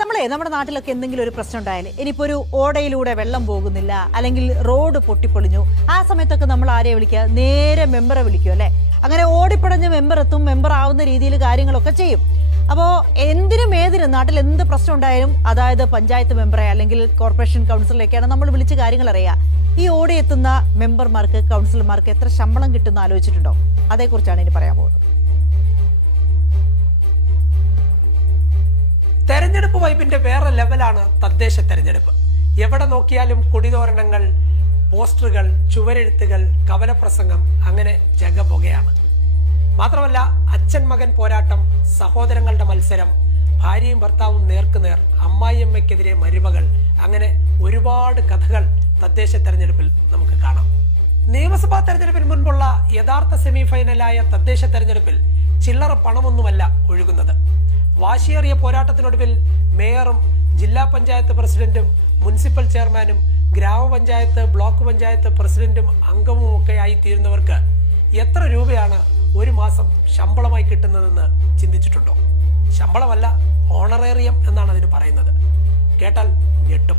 നമ്മുടെ നാട്ടിലൊക്കെ എന്തെങ്കിലും ഒരു പ്രശ്നം ഉണ്ടായാലേ, ഇനിയിപ്പോൾ ഒരു ഓടയിലൂടെ വെള്ളം പോകുന്നില്ല, അല്ലെങ്കിൽ റോഡ് പൊട്ടിപ്പൊളിഞ്ഞു, ആ സമയത്തൊക്കെ നമ്മൾ ആരെയെ വിളിക്കുക? നേരെ മെമ്പറെ വിളിക്കും അല്ലേ? അങ്ങനെ ഓടിപ്പടഞ്ഞ് മെമ്പർ എത്തും, മെമ്പർ ആവുന്ന രീതിയിൽ കാര്യങ്ങളൊക്കെ ചെയ്യും. അപ്പോൾ എന്തിനും ഏതിനും നാട്ടിൽ എന്ത് പ്രശ്നം ഉണ്ടായാലും, അതായത് പഞ്ചായത്ത് മെമ്പറെ അല്ലെങ്കിൽ കോർപ്പറേഷൻ കൗൺസിലൊക്കെയാണ് നമ്മൾ വിളിച്ച് കാര്യങ്ങൾ അറിയുക. ഈ ഓടിയെത്തുന്ന മെമ്പർമാർക്ക്, കൗൺസിലർമാർക്ക് എത്ര ശമ്പളം കിട്ടുന്ന ആലോചിച്ചിട്ടുണ്ടോ? അതേക്കുറിച്ചാണ് ഇനി പറയാൻ പോകുന്നത്. തെരഞ്ഞെടുപ്പ് വൈബിന്റെ വേറെ ലെവലാണ് തദ്ദേശ തെരഞ്ഞെടുപ്പ്. എവിടെ നോക്കിയാലും കൊടിതോരണങ്ങൾ, പോസ്റ്ററുകൾ, ചുവരെഴുത്തുകൾ, കവലപ്രസംഗം, അങ്ങനെ ജഗപുകയാണ്. മാത്രമല്ല, അച്ഛൻ മകൻ പോരാട്ടം, സഹോദരങ്ങളുടെ മത്സരം, ഭാര്യയും ഭർത്താവും നേർക്കുനേർ, അമ്മായിയമ്മയ്ക്കെതിരെ മരുമകൾ, അങ്ങനെ ഒരുപാട് കഥകൾ തദ്ദേശ തെരഞ്ഞെടുപ്പിൽ നമുക്ക് കാണാം. നിയമസഭാ തെരഞ്ഞെടുപ്പിന് മുൻപുള്ള യഥാർത്ഥ സെമിഫൈനലായ തദ്ദേശ തെരഞ്ഞെടുപ്പിൽ ചില്ലറ പണമൊന്നുമല്ല ഒഴുകുന്നത്. വാശിയേറിയ പോരാട്ടത്തിനൊടുവിൽ മേയറും ജില്ലാ പഞ്ചായത്ത് പ്രസിഡന്റും മുനിസിപ്പൽ ചെയർമാനും ഗ്രാമപഞ്ചായത്ത്, ബ്ലോക്ക് പഞ്ചായത്ത് പ്രസിഡന്റും അംഗവും ഒക്കെ ആയി തീരുന്നവർക്ക് എത്ര രൂപയാണ് ഒരു മാസം ശമ്പളമായി കിട്ടുന്നതെന്ന് ചിന്തിച്ചിട്ടുണ്ടോ? ശമ്പളമല്ല, ഓണറേറിയം എന്നാണ് അതിന് പറയുന്നത്. കേട്ടാൽ ഞെട്ടും.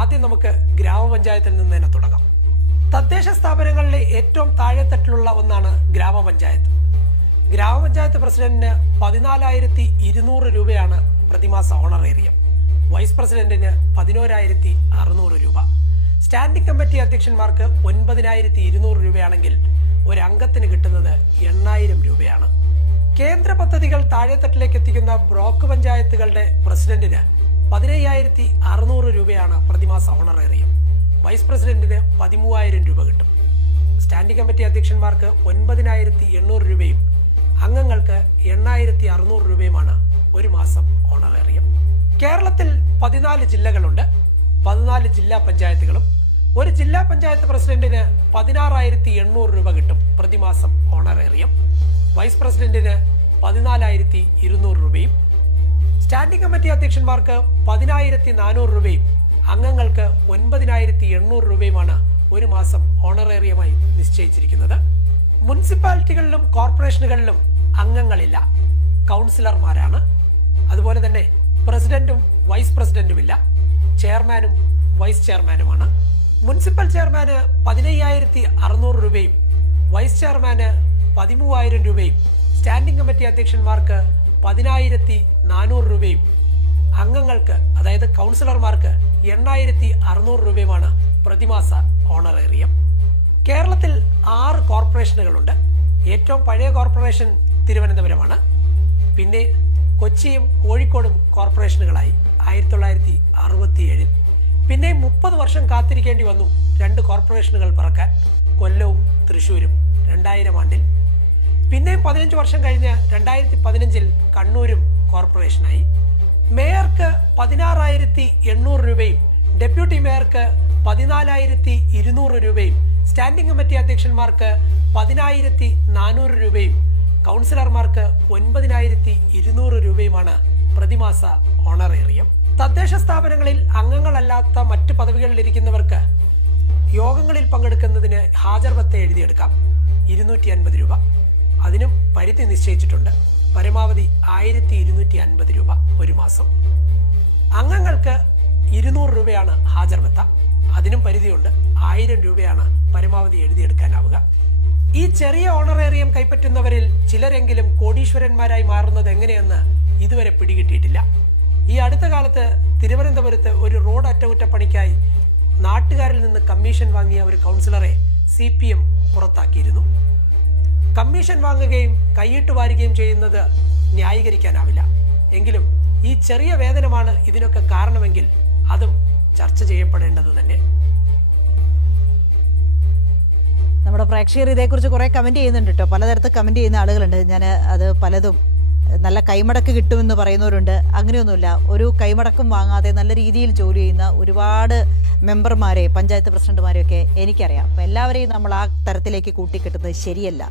ആദ്യം നമുക്ക് ഗ്രാമപഞ്ചായത്തിൽ നിന്ന് തന്നെ തുടങ്ങാം. തദ്ദേശ സ്ഥാപനങ്ങളിലെ ഏറ്റവും താഴെത്തട്ടിലുള്ള ഒന്നാണ് ഗ്രാമപഞ്ചായത്ത്. ഗ്രാമപഞ്ചായത്ത് പ്രസിഡന്റിന് 14,200 രൂപയാണ് പ്രതിമാസ ഓണറേറിയം. വൈസ് പ്രസിഡന്റിന് 11,600 രൂപ. സ്റ്റാൻഡിംഗ് കമ്മിറ്റി അധ്യക്ഷന്മാർക്ക് 9,200 രൂപയാണെങ്കിൽ ഒരംഗത്തിന് കിട്ടുന്നത് 8,000 രൂപയാണ്. കേന്ദ്ര പദ്ധതികൾ താഴെത്തട്ടിലേക്ക് എത്തിക്കുന്ന ബ്ലോക്ക് പഞ്ചായത്തുകളുടെ പ്രസിഡന്റിന് 15,600 രൂപയാണ് പ്രതിമാസ ഓണറേറിയം. വൈസ് പ്രസിഡന്റിന് 13,000 രൂപ കിട്ടും. സ്റ്റാൻഡിംഗ് കമ്മിറ്റി അധ്യക്ഷന്മാർക്ക് 9,800 രൂപയും അംഗങ്ങൾക്ക് 8,600 രൂപയുമാണ് ഒരു മാസം ഓണറേറിയം. കേരളത്തിൽ 14 ജില്ലകളുണ്ട്, 14 ജില്ലാ പഞ്ചായത്തുകളും. ഒരു ജില്ലാ പഞ്ചായത്ത് പ്രസിഡന്റിന് 16,800 രൂപ കിട്ടും പ്രതിമാസം ഓണറേറിയം. വൈസ് പ്രസിഡന്റിന് 14,200 രൂപയും. സ്റ്റാൻഡിംഗ് കമ്മിറ്റി അധ്യക്ഷന്മാർക്ക് 10,400 രൂപയും അംഗങ്ങൾക്ക് 9,800 രൂപയുമാണ് ഒരു മാസം ഓണറേറിയമായി നിശ്ചയിച്ചിരിക്കുന്നത്. മുനിസിപ്പാലിറ്റികളിലും കോർപ്പറേഷനുകളിലും അംഗങ്ങളില്ല, കൗൺസിലർമാരാണ്. അതുപോലെ തന്നെ പ്രസിഡന്റും വൈസ് പ്രസിഡന്റുമില്ല, ചെയർമാനും വൈസ് ചെയർമാനുമാണ്. മുനിസിപ്പൽ ചെയർമാന് 15,600 രൂപയും വൈസ് ചെയർമാന് 13,000 രൂപയും സ്റ്റാൻഡിംഗ് കമ്മിറ്റി അധ്യക്ഷന്മാർക്ക് 10,400 രൂപയും അംഗങ്ങൾക്ക്, അതായത് കൗൺസിലർമാർക്ക് 8,600 രൂപയുമാണ് പ്രതിമാസ ഓണറേറിയം. കേരളത്തിൽ 6 കോർപ്പറേഷനുകളുണ്ട്. ഏറ്റവും പഴയ കോർപ്പറേഷൻ തിരുവനന്തപുരമാണ്. പിന്നെ കൊച്ചിയും കോഴിക്കോടും കോർപ്പറേഷനുകളായി 1967. പിന്നെ 30 വർഷം കാത്തിരിക്കേണ്ടി വന്നു 2 കോർപ്പറേഷനുകൾ പിറക്കാൻ, കൊല്ലവും തൃശ്ശൂരും 2000 ആണ്ടിൽ. പിന്നെ 15 വർഷം കഴിഞ്ഞ് 2015 കണ്ണൂരും കോർപ്പറേഷനായി. മേയർക്ക് 16,800 രൂപയും ഡെപ്യൂട്ടി മേയർക്ക് 14,200 രൂപയും സ്റ്റാൻഡിംഗ് കമ്മിറ്റി അധ്യക്ഷന്മാർക്ക് 10,400 രൂപയും കൗൺസിലർമാർക്ക് 9,200 രൂപയുമാണ് പ്രതിമാസ ഓണറേറിയം. തദ്ദേശ സ്ഥാപനങ്ങളിൽ അംഗങ്ങളല്ലാത്ത മറ്റ് പദവികളിലിരിക്കുന്നവർക്ക് യോഗങ്ങളിൽ പങ്കെടുക്കുന്നതിന് ഹാജർ പത്ത് എഴുതിയെടുക്കാം, 250 രൂപ. അതിനും പരിധി നിശ്ചയിച്ചിട്ടുണ്ട്. പരമാവധി 1,250 രൂപ ഒരു മാസം. അംഗങ്ങൾക്ക് 200 രൂപയാണ് ഹാജർ പത്ത. അതിനും പരിധിയുണ്ട്. 1000 രൂപയാണ് പരമാവധി എഴുതിയെടുക്കാനാവുക. ഈ ചെറിയ ഓണറേറിയം കൈപ്പറ്റുന്നവരിൽ ചിലരെങ്കിലും കോടീശ്വരന്മാരായി മാറുന്നത് എങ്ങനെയെന്ന് ഇതുവരെ പിടികിട്ടിയിട്ടില്ല. ഈ അടുത്ത കാലത്ത് തിരുവനന്തപുരത്ത് ഒരു റോഡ് അറ്റകുറ്റപ്പണിക്കായി നാട്ടുകാരിൽ നിന്ന് കമ്മീഷൻ വാങ്ങിയ ഒരു കൗൺസിലറെ CPM പുറത്താക്കിയിരുന്നു. കമ്മീഷൻ വാങ്ങുകയും കൈയിട്ട് വാരുകയും ചെയ്യുന്നത് ന്യായീകരിക്കാനാവില്ല. എങ്കിലും ഈ ചെറിയ വേതനമാണ് ഇതിനൊക്കെ കാരണമെങ്കിൽ അതും ചർച്ച ചെയ്യപ്പെടേണ്ടത് തന്നെ. നമ്മുടെ പ്രേക്ഷകർ ഇതേക്കുറിച്ച് കുറേ കമൻറ്റ് ചെയ്യുന്നുണ്ട് കേട്ടോ. പലതരത്തിൽ കമൻറ്റ് ചെയ്യുന്ന ആളുകളുണ്ട്. ഞാൻ അത് പലതും നല്ല കൈമടക്ക് കിട്ടുമെന്ന് പറയുന്നവരുണ്ട്. അങ്ങനെയൊന്നുമില്ല. ഒരു കൈമടക്കും വാങ്ങാതെ നല്ല രീതിയിൽ ജോലി ചെയ്യുന്ന ഒരുപാട് മെമ്പർമാരെ, പഞ്ചായത്ത് പ്രസിഡന്റുമാരെയൊക്കെ എനിക്കറിയാം. അപ്പോൾ എല്ലാവരെയും നമ്മൾ ആ തരത്തിലേക്ക് കൂട്ടിക്കെട്ടുന്നത് ശരിയല്ല.